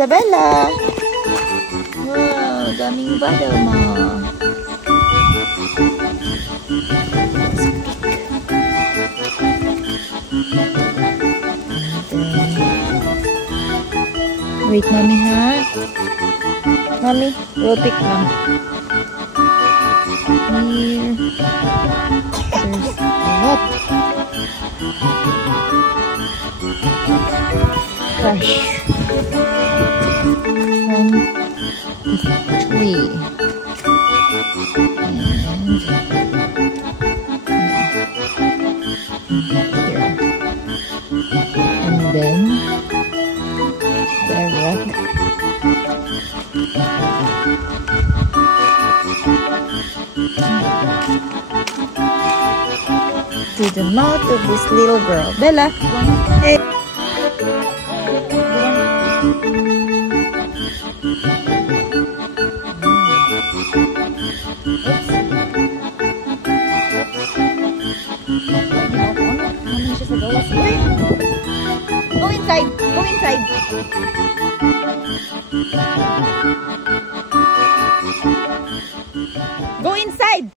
Isabella. Wow, daming bottle mo. Wait, Mommy, ha? Mommy, we'll pick lang. Here. There's a lot. Fresh. 1, 3. And then the rock. To the mouth of this little girl. Bella, hey. Go inside. Go inside.